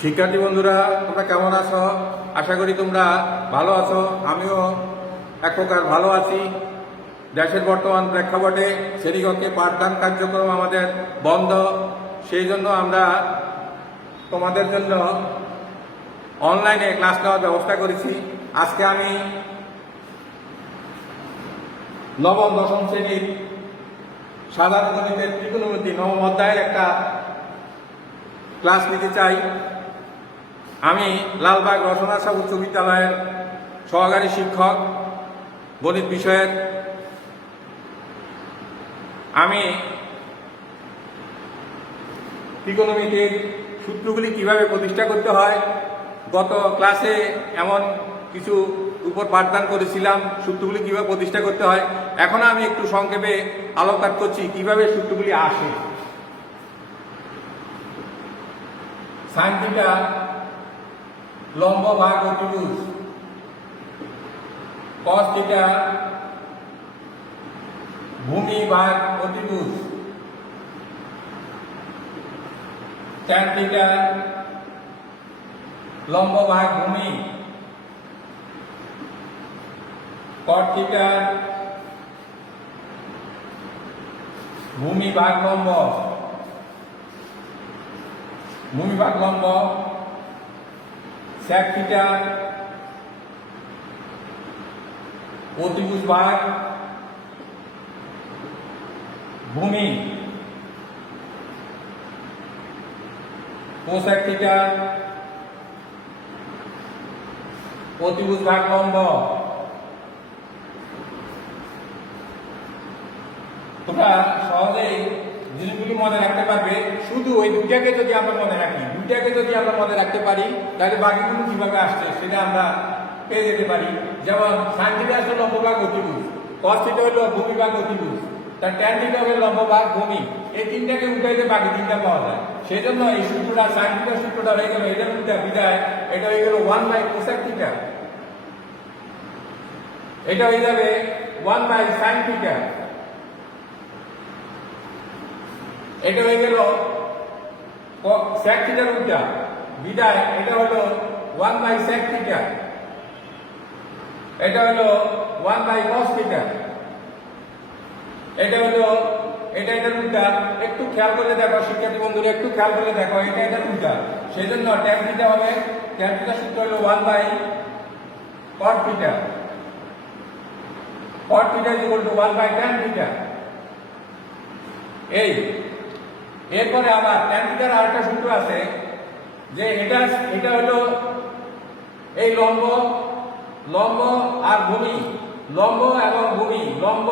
শিক্ষার্থী বন্ধুরা, তোমরা কেমন আছো? আশা করি তোমরা ভালো আছো। আমিও এক প্রকার ভালো আছি। দেশের বর্তমান প্রেক্ষাপটে শ্রেণীকক্ষে পাঠদান কার্যক্রম আমাদের বন্ধ, সেই জন্য আমরা তোমাদের জন্য অনলাইনে ক্লাস নেওয়ার ব্যবস্থা করেছি। আজকে আমি নবম দশম শ্রেণীর সাধারণ গণিতের ত্রিকোণমিতি নবম অধ্যায়ের একটা ক্লাস নিতে চাই। আমি লালবাগ রসনা শাহ উচ্চ বিদ্যালয়ের সহকারী শিক্ষক গণিত বিষয়ের। আমি ত্রিকোণমিতির সূত্রগুলি কিভাবে প্রতিষ্ঠা করতে হয় গত ক্লাসে এমন কিছু উপর পাঠদান করেছিলাম, সূত্রগুলি কিভাবে প্রতিষ্ঠা করতে হয়। এখন আমি একটু সংক্ষেপে আলোকপাত করছি কিভাবে সূত্রগুলি আসে। সাইন থিটা লম্ব ভাগ অতিভুজ, কস থিটা ভূমি ভাগ অতিভুজ, ট্যান থিটা লম্ব ভাগ ভূমি, কট থিটা ভূমি ভাগ লম্ব, ভূমি ভাগ লম্ব, sec থিটা অতিভুজ ভাগ ভূমি, কোসেক থিটা অতিভুজ ভাগ লম্ব। তোমরা সহজেই জিনিসগুলি মনে রাখতে পারবে। শুধু ওই দুইটাকে যদি আমরা মনে রাখি, মনে রাখতে পারি, তাহলে বাকিগুলো কিভাবে আসছে সেটা আমরা পেয়ে যেতে পারি। যেমন সাইন থিটা আসলে লম্ব ভাগ অতিভুজ, কস থিটা হলো ভূমি ভাগ অতিভুজ, তার ট্যান থিটা হলো লম্ব ভাগ ভূমি। এই তিনটাকে উঠাইলে বাকি তিনটা পাওয়া যায়। সেই জন্য এই সূত্রটা সাইন থিটার সূত্রটা হয়ে গেল, এটা উল্টা বিদায় এটা হয়ে গেল 1 কোসেক থিটা, এটা হয়ে যাবে 1 সাইন থিটা, এটা হয়ে গেল sec থিটার উল্টা বিদায় এটা হলো 1 sec থিটা, এটা হলো 1 cos থিটা, এটা হলো এটার উল্টা। একটু খেয়াল করে দেখো শিক্ষার্থী বন্ধুরা, একটু খেয়াল করে দেখো, এটার উল্টা। সেই জন্য ট্যান থিটা হবে, ট্যান থিটার সূত্র হলো 1 cot theta, cot theta is equal to 1 tan theta. এই এরপরে আবার ট্যান থিটার আরেকটা সূত্র আছে, যে এটা হলো এই লম্ব আর ভূমি, লম্ব এবং ভূমি, লম্ব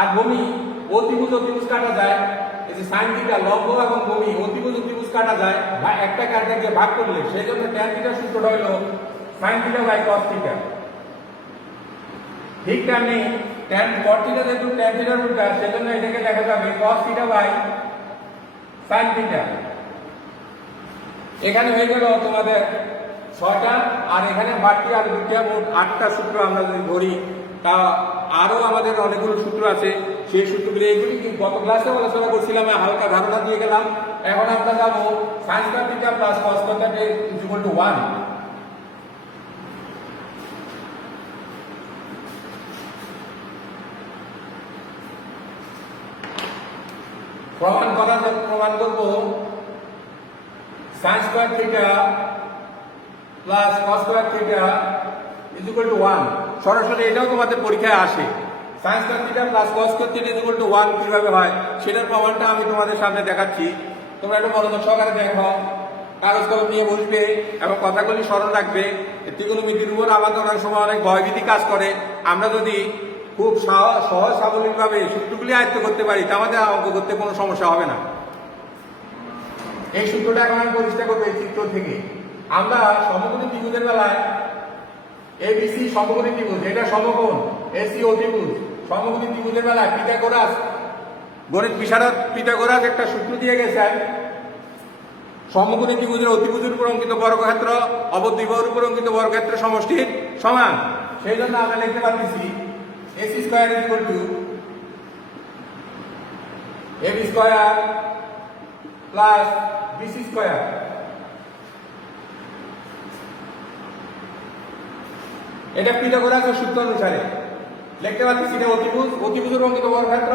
আর ভূমি অতিভুজ কাটা যায়। এই যে সাইন থিটা লম্ব এবং ভূমি অতিভুজ কাটা যায় বা একটা কাটাকে ভাগ করলে, সেই জন্য ট্যান থিটার সূত্রটা হলো sine theta by cos theta. ঠিক তেমনি ট্যান কট থিটা যেহেতু ট্যান থিটার উল্টা, সেজন্য এটাকে লেখা যাবে cos theta by sine theta. এখানে হয়ে গেল তোমাদের 6টা, আর এখানে বাড়তি আর দুইটা, মোট 8টা সূত্র আমরা যদি ধরি, তা আরো আমাদের অনেকগুলো সূত্র আছে। সেই সূত্রগুলি এইগুলি গত ক্লাসে আলোচনা করছিলাম, হালকা ধারণা দিয়ে গেলাম। এখন আমরা যাবো sine square theta plus cos square theta is equal to 1। প্রমাণ করব sine square theta plus cos square theta is equal to 1। সরাসরি এটাও তোমাদের পরীক্ষায় আসে। Sine square theta plus cos square theta is equal to 1 কিভাবে হয় সেটার প্রমাণটা আমি তোমাদের সামনে দেখাচ্ছি। তোমরা একটু মনোযোগ সহকারে দেখো, কাগজ কলম নিয়ে বসবে এবং কথাগুলি স্মরণ রাখবে। ত্রিকোণমিতির উপর আমাদের অনেক সময় অনেক ভয়ভীতি কাজ করে। আমরা যদি খুব সহজ স্বাবলম্বীভাবে সূত্রগুলি আয়ত্ত করতে পারি, তা আমাদের অঙ্ক করতে কোনো সমস্যা হবে না। এই সূত্রটা এখন আমি পরিষ্কার করবো। এই চিত্র থেকে আমরা সমকোণী ত্রিভুজের বেলায় এবিসি সমকোণী ত্রিভুজ, এটা সমকোণ, এসি অতিভুজ। সমকোণী ত্রিভুজের বেলায় পিথাগোরাস, গণিত বিশারদ পিথাগোরাস একটা সূত্র দিয়ে গেছেন, সমকোণী ত্রিভুজের অতিভুজের উপর অঙ্কিত বর্গক্ষেত্র অবদ্বিবাহুর উপর অঙ্কিত বর্গক্ষেত্রের সমষ্টির সমান। সেই জন্য আমরা লিখতে পারতেছি AC square is equal to AB square plus BC square এটা পিথাগোরাসের সূত্র অনুসারে লিখতে পাচ্ছি এটা অতিভুজ, অতিভুজের অঙ্কিত বর্গক্ষেত্র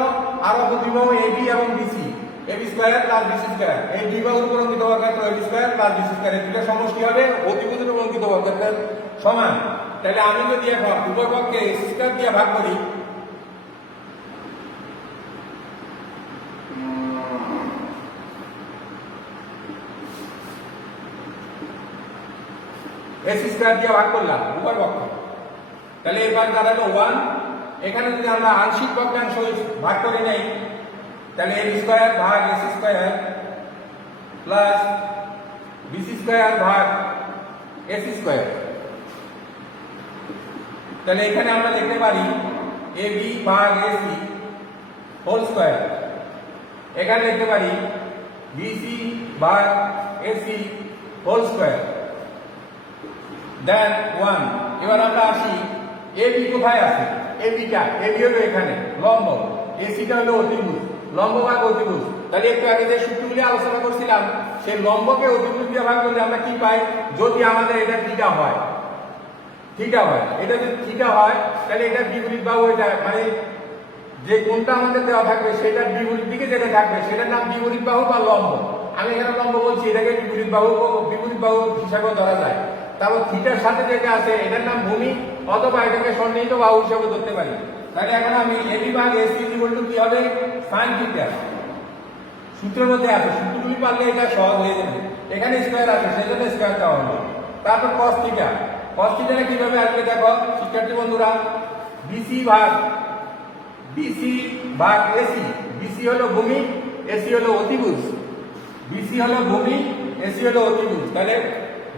আর অতিবাহু এবি এবং B C, A B square plus B C square, এই দুই বাহুর উপর অঙ্কিত বর্গক্ষেত্র A B square plus B C square, এই দুটো সমষ্টি হবে অতিভুজের অঙ্কিত বর্গক্ষেত্রের সমান। তাহলে আমি যদি এখন উভয় পক্ষকে এ স্কয়ার দিয়ে ভাগ করি, এ স্কয়ার দিয়ে ভাগ করলাম উভয় পক্ষ, তাহলে এবার দাঁড়ালো 1। এখানে যদি আমরা আংশিক ভগ্নাংশ ভাগ করে নেই, তাহলে এ স্কয়ার ভাগ S square plus B C square ভাগ এস স্কয়ার। তাহলে এখানে আমরা লিখতে পারি এ বি ভাগ এসি হোল স্কয়ার, এখানে লিখতে পারি বিসি ভাগ এসি হোল স্কয়ার দেন 1। এবার আমরা আসি এ বি কোথায় আছে, এ বিটা, এ বি হলো এখানে লম্ব, এসিটা হলো অতিভুজ, লম্ব ভাগ অতিভুজ। তাহলে একটু আগে যে সূত্রগুলি আলোচনা করছিলাম সেই লম্বকে অতিভুজ দিয়ে ভাগ করলে আমরা কি পাই, যদি আমাদের এটা থিটা হয়, থিটা হয়, এটা যদি থিটা হয় তাহলে এটা বিপরীত বাহু, এটা মানে যে কোণটা আমাদের দেওয়া থাকবে সেটার বিপরীত দিকে যেটা থাকবে সেটার নাম বিপরীত বাহু বা লম্ব। আমি এখানে লম্ব বলছি, এটাকে বিপরীত বাহু হিসাবে ধরা যায়। তারপর থিটার সাথে যেটা আছে এটার নাম ভূমি, অথবা এটাকে সন্নিহিত বাহু হিসাবে ধরতে পারি। তাহলে এখন আমি এবি ভাগ এসি ইকুয়াল টু কি হবে, সাইন থিটা। সূত্রের মধ্যে আছে, সূত্রগুলি পারলে এটা সহজ হয়ে যাবে। এখানে স্কয়ার আছে সেজন্য স্কয়ার দেওয়া হলো। তারপর cos থিটা, cos থিটাটা কিভাবে আসবে দেখো শিক্ষার্থী বন্ধুরা, বিসি ভাগ এসি, বিসি হলো ভূমি, এসি হলো অতিভুজ, বিসি হলো ভূমি, এসি হলো অতিভুজ। তাহলে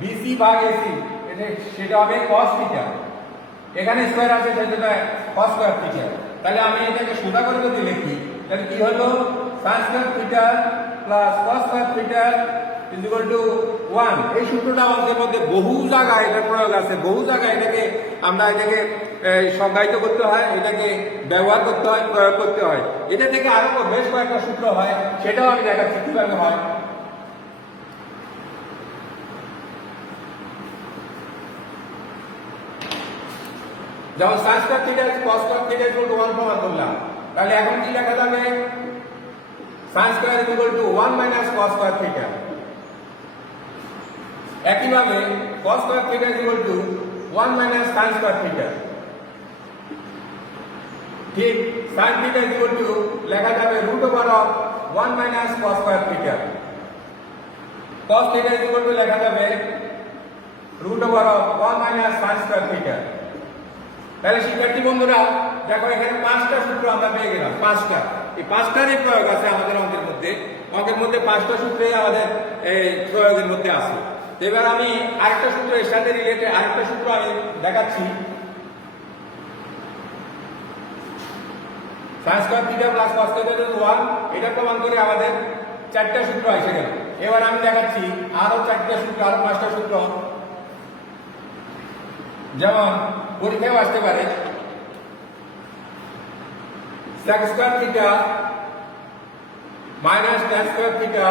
বিসি ভাগ এসি সেটা হবে cos থিটা, এখানে স্কয়ার আছে সেজন্য cos স্কয়ার থিটা। তাহলে আমি এটাকে সোজা করে যদি লিখি তাহলে কি হলো, sin square theta plus cos square theta is equal to 1। এই সূত্রটা আমাদের মধ্যে বহু জায়গায় এটা প্রয়োগ আছে, বহু জায়গায় এটাকে সংজ্ঞায়িত করতে হয়, এটাকে ব্যবহার করতে হয়, প্রয়োগ করতে হয়। এটা থেকে আরো বেশ কয়েকটা সূত্র হয়, সেটাও আমি দেখাচ্ছি কিভাবে হয়। যেমন sin square theta cos square theta equal to 1 প্রমাণ করলাম, তাহলে এখন কি লেখা যাবে, sin square equal to 1 minus cos square theta. একইভাবে cos square theta equal to 1 minus sin square theta. ঠিক sin থিটা ইকুয়াল টু লেখা যাবে root over of 1 minus cos square theta. cos theta equal to লেখা যাবে root over of 1 minus sin square theta. তাহলে শিক্ষার্থী বন্ধুরা দেখো এখানে 5টা সূত্র আমরা পেয়ে গেলাম, 5টা। এই 5টারই প্রয়োগ আছে আমাদের অঙ্কের মধ্যে, 5টা সূত্রই আমাদের এই প্রয়োগের মধ্যে আছে। এবার আমি আরেকটা সূত্র এর সাথে রিলেটেড আরেকটা সূত্র আমি দেখাচ্ছি, sin square theta plus cos theta equal to 1। এটা প্রমাণ করে আমাদের 4টা সূত্র এসে গেল। এবার আমি দেখাচ্ছি আরো 4টা সূত্র, আরো 5টা সূত্র, যেমন পরীক্ষায় আসতে পারে sec square theta minus tan square theta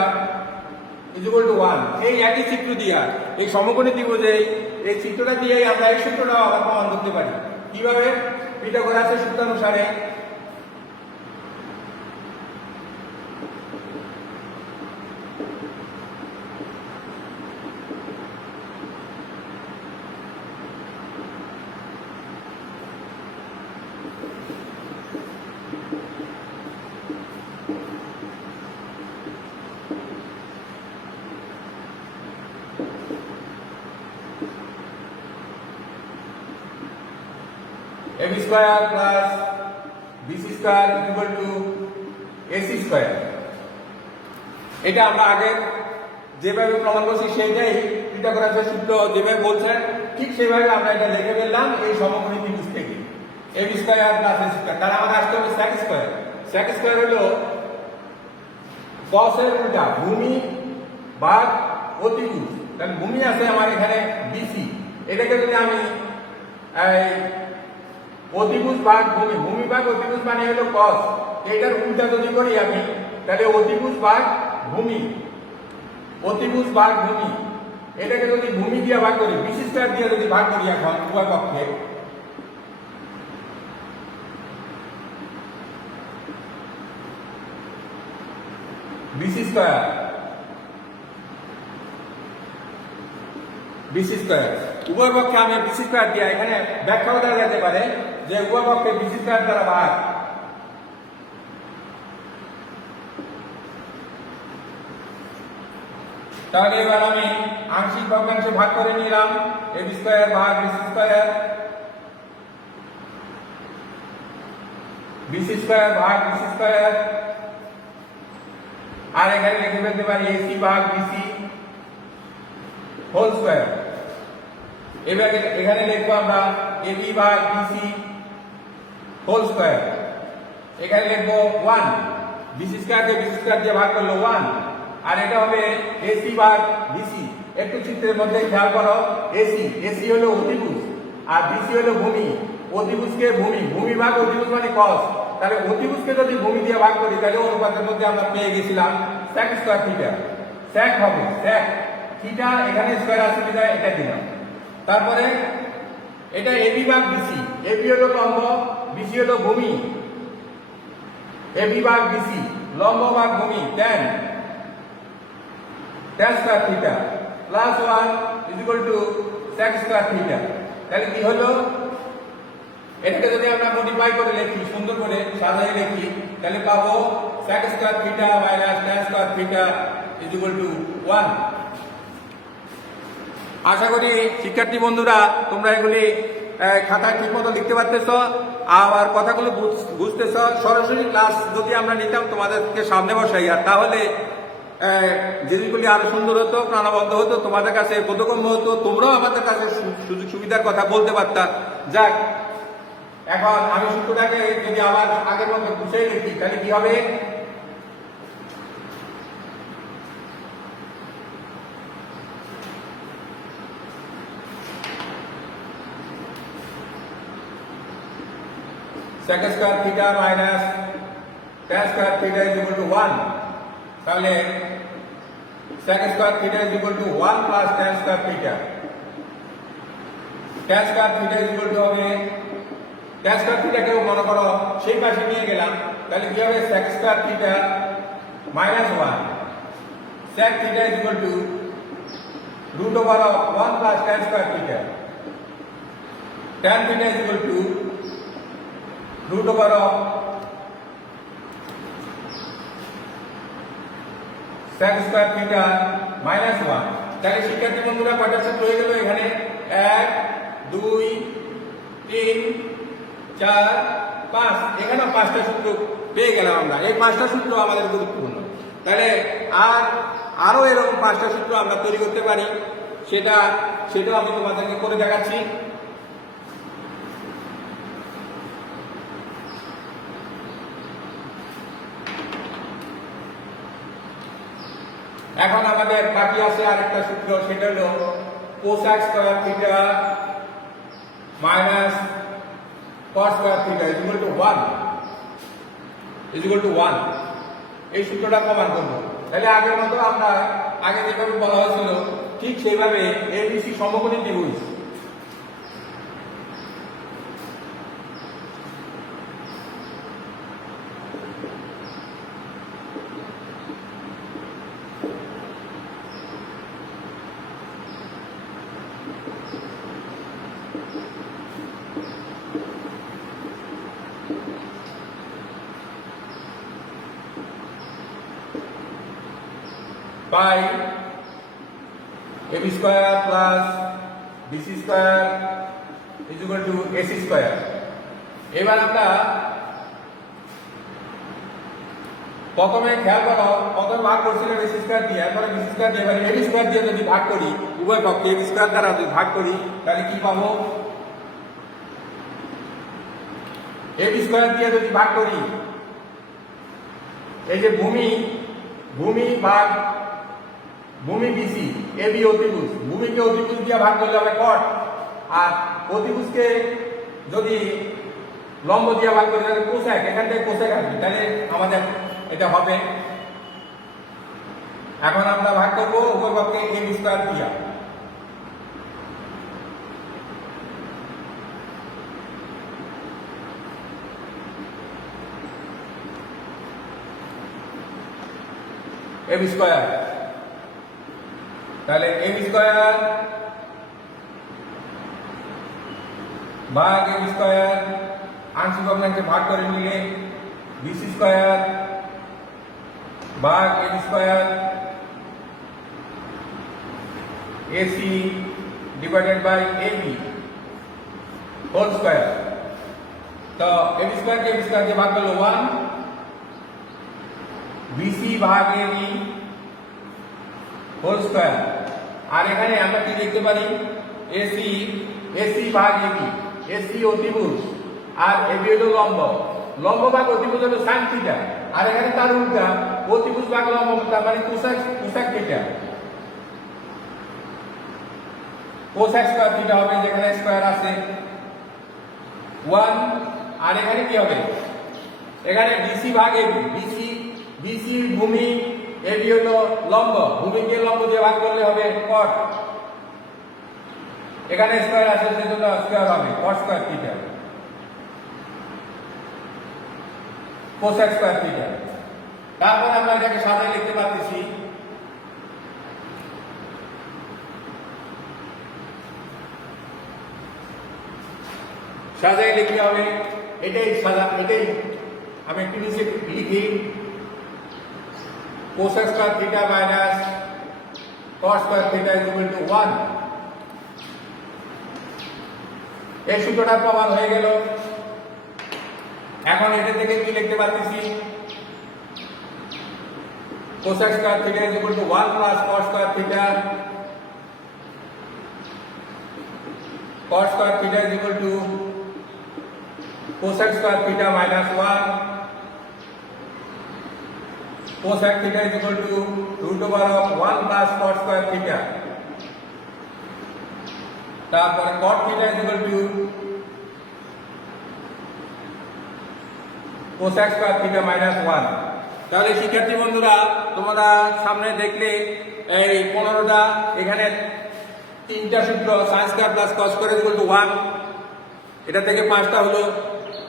is equal to 1। এই একই চিত্র দিয়া, এই সমকোণী ত্রিভুজে এই চিত্রটা দিয়েই আমরা এই সূত্রটাও আবার প্রমাণ করতে পারি। কিভাবে, পিথাগোরাসের সূত্র অনুসারে ab square plus bc square equal two ac square. এটা আমরা আগে যেভাবে প্রমাণ করছি সেইটাই পিথাগোরাসের সূত্র যেভাবে বলছেন ঠিক সেভাবে আমরা এটা লিখে ফেললাম এই সমকোণী ত্রিভুজ থেকে, ab square plus ac square. তাহলে আমাদের আসতে হবে sec স্কয়ার। sec স্কয়ার হলো cos এর উল্টা, ভূমি ভাগ অতিভুজ। তাহলে ভূমি আছে আমার এখানে bc, এটাকে যদি আমি অতিভুজ ভাগ ভূমি, ভূমি ভাগ অতিভুজ মানে হলো cos, এটার উল্টা যদি করি আমি তাহলে অতিভুজ ভাগ ভূমি, অতিভুজ ভাগ ভূমি, এটাকে যদি ভূমি দিয়ে ভাগ করি, bc স্কয়ার দিয়ে যদি ভাগ করি এখন উভয় পক্ষে, বিসি স্কয়ার উভয় পক্ষে আমি বিসি স্কয়ার দিয়া এখানে ব্যাখ্যাও দেওয়া যেতে পারে যে উভয় পক্ষে বিসি স্কয়ার দ্বারা ভাগ। তাহলে এবার আমি আংশিক ভগ্নাংশে ভাগ করে নিলাম এবি স্কয়ার ভাগ বিসি স্কয়ার ভাগ বিসি স্কয়ার, আর এখানে লিখে ফেলতে পারি এসি ভাগ বিসি হোল স্কয়ার। এবার এখানে লিখবো আমরা এবি ভাগ বিসি হোল স্কয়ার, এখানে লিখবো 1, বিসি স্কয়ারকে বিসি স্কয়ার দিয়ে ভাগ করলো 1, আর এটা হবে এসি ভাগ বিসি। একটু চিত্রের মধ্যে খেয়াল করো, এসি হলো অতিভুজ আর বিসি হলো ভূমি। অতিভুজকে ভূমি ভাগ অতিভুজ মানে cos, তাহলে অতিভুজকে যদি ভূমি দিয়ে ভাগ করি তাহলে অনুপাতের মধ্যে আমরা পেয়ে গেছিলাম sec স্কয়ার থিটা। sec হবে sec থিটা, এখানে স্কয়ার আছে বিধায় এটা দিলাম। তারপরে এটা এবি ভাগ বিসি, এবি হলো লম্ব, বিসি হলো ভূমি। এবি ভাগ বিসি, লম্ব ভাগ ভূমি, tan square theta plus 1 equal to sec square theta. তাহলে কি হলো, এটাকে যদি আমরা মডিফাই করে লিখি, সুন্দর করে সাজিয়ে লিখি, তাহলে পাবো sec square theta minus tan square theta equal to 1। আশা করি শিক্ষার্থী বন্ধুরা তোমরা এগুলি খাতায় ঠিক মতো লিখতে পারতেছো, আর কথাগুলো বুঝতেছ। সরাসরি ক্লাস যদি আমরা নিতাম তোমাদেরকে সামনে বসাইয়া, তাহলে জিনিসগুলি আরো সুন্দর হতো, প্রাণবন্ত হতো, তোমাদের কাছে বোধগম্য হতো, তোমরাও আমাদের কাছে সুযোগ সুবিধার কথা বলতে পারতা। যাক, এখন আমি সূত্রটাকে যদি আবার আগের মতো গুছিয়ে লিখি তাহলে কি হবে, sec square theta minus tan square theta is equal to 1। তাহলে sec square theta is equal to 1 plus tan square theta. tan square theta is equal two হবে, tan স্কয়ার থিটাকে মনে করো সেই পাশে নিয়ে গেলাম, তাহলে কি হবে sec square theta minus 1। sec theta is equal to root over of 1 plus tan square theta. tan theta is equal to root over of sec square theta minus 1। তাহলে শিক্ষার্থী বন্ধুরা কয়টা সূত্র হয়ে গেল এখানে, 1 2 3 4 5, এখানে 5টা সূত্র পেয়ে গেলাম আমরা। এই 5টা সূত্র আমাদের গুরুত্বপূর্ণ। তাহলে আরো এরকম 5টা সূত্র আমরা তৈরি করতে পারি, সেটাও আমি তোমাদেরকে করে দেখাচ্ছি। এখন আমাদের বাকি আছে আরেকটা সূত্র, সেটা হলো cosec square theta minus cos square theta is equal to 1। এই সূত্রটা প্রমাণ করব। তাহলে আগের মতো আমরা আগে যেভাবে বলা হয়েছিল ঠিক সেইভাবে এবিসি সমকোণী ত্রিভুজ, by ab square plus bc square is equal to ac square। এবার আমরা প্রথমে খেয়াল করো, প্রথমে ভাগ করছিলাম ac square দিয়ে, এরপরে bc square দিয়ে, এবার ab square দিয়ে যদি ভাগ করি, উভয় পক্ষে ab square দ্বারা যদি ভাগ করি তাহলে কি পাবো, ab square দিয়ে যদি ভাগ করি, এই যে ভূমি ভাগ ভূমি বিসি, এবি অতিভুজ, ভূমিকে অতিভুজ দিয়ে ভাগ করলে হবে কট, আর অতিভুজকে যদি লম্ব দিয়ে ভাগ করি তাহলে কোসেক, এখান থেকে কোসেক আসবে, তাহলে আমাদের এটা হবে। এখন আমরা ভাগ করবো উভয় পক্ষে এবি স্কয়ার দিয়া। এম স্কোয়ার, তাহলে এম স্কোয়ার ভাগ এম স্কোয়ার, আংশিক ভগ্নাংশে ভাগ করে নিলে বিসি স্কোয়ার ভাগ M square AC divided by AB whole square. তো এম স্কোয়ার কে এম স্কোয়ার কে ভাগ করলো 1, বিসি ভাগ এবি হোল স্কোয়ার। আর এখানে আমরা কি দেখতে পারি, এসি এসি ভাগ এবি, এসি অতিভুজ আর এবি হলো লম্ব, লম্ব ভাগ অতিভুজ হলো সাইন থিটা, আর এখানে তার উল্টা অতিভুজ ভাগ লম্ব তার মানে cosec theta, cosec square theta হবে, যেখানে স্কয়ার আছে 1। আর এখানে কি হবে, এখানে বিসি ভাগ এবি, বিসি বিসি ভূমি, এবি হলো লম্ব, ভূমিকে লম্ব দিয়ে ভাগ করলে হবে কট, এখানে স্কয়ার আছে সেজন্য স্কয়ার হবে কট square theta, cosec square theta. তারপর আমরা এটাকে সাজিয়ে লিখতে পারতেছি সাজাই লিখতে হবে, এটাই আমি একটু নিচে লিখি, cosec square theta minus cos square theta is equal to 1। এই সূত্রটা প্রমাণ হয়ে গেল। এখন এটা থেকে কি লিখতে পারতেছি, cosec square theta is equal to 1 plus cos square theta, cos square theta is equal two cosec square theta minus 1, cosec theta is equal to root over of 1 plus cot square theta, তারপরে cot theta is equal to cosec square theta minus 1। তাহলে শিক্ষার্থী বন্ধুরা, তোমরা সামনে দেখলে এই 15টা, এখানে 3টা সূত্র sin square plus cos square is equal to 1, এটা থেকে 5টা হলো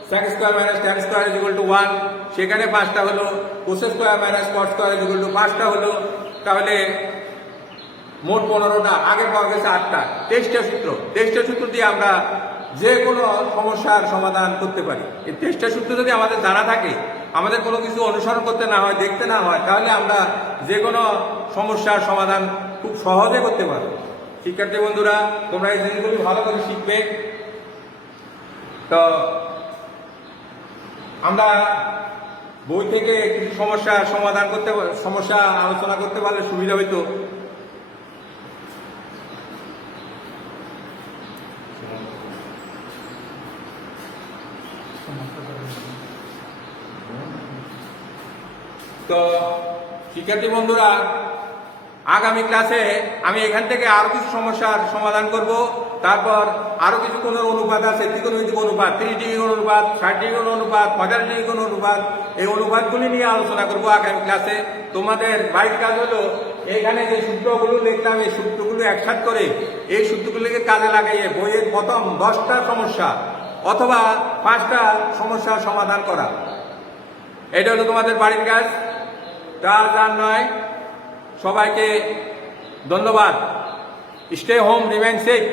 sec square minus tan square is equal to 1, সেখানে 5টা হলো cos square minus cot square is equal to 5টা হলো, তাহলে মোট 15টা, আগে পাওয়া গেছে 8টা, 23টা সূত্র। 23টা সূত্র দিয়ে আমরা যে কোনো সমস্যার সমাধান করতে পারি। এই 23টা সূত্র যদি আমাদের জানা থাকে, আমাদের কোনো কিছু অনুসরণ করতে না হয়, দেখতে না হয়, তাহলে আমরা যে কোনো সমস্যার সমাধান খুব সহজে করতে পারবো। শিক্ষার্থী বন্ধুরা, তোমরা এই জিনিসগুলি ভালো করে শিখবে। তো আমরা বই থেকে কিছু সমস্যার সমাধান করতে, সমস্যা আলোচনা করতে পারলে সুবিধা হইতো। তো শিক্ষার্থী বন্ধুরা, আগামী ক্লাসে আমি এখান থেকে আরো কিছু সমস্যার সমাধান করব। তারপর আরো কিছু কোন অনুপাত আছে, ত্রিকোণমিতিক অনুপাত, 30 ডিগ্রি কোণ অনুপাত, 60 ডিগ্রি কোণ অনুপাত, 50 ডিগ্রি কোণ অনুপাত, এই অনুপাতগুলি নিয়ে আলোচনা করব আগামী ক্লাসে। তোমাদের বাড়ির কাজ হলো এখানে যে সূত্রগুলো লিখলাম, এই সূত্রগুলো একসাথ করে এই সূত্রগুলিকে কাজে লাগাইয়ে বইয়ের প্রথম 10টা সমস্যা অথবা 5টা সমস্যার সমাধান করা, এটা হলো তোমাদের বাড়ির কাজ। তার আর নয়। সবাইকে ধন্যবাদ। Stay home, remain safe.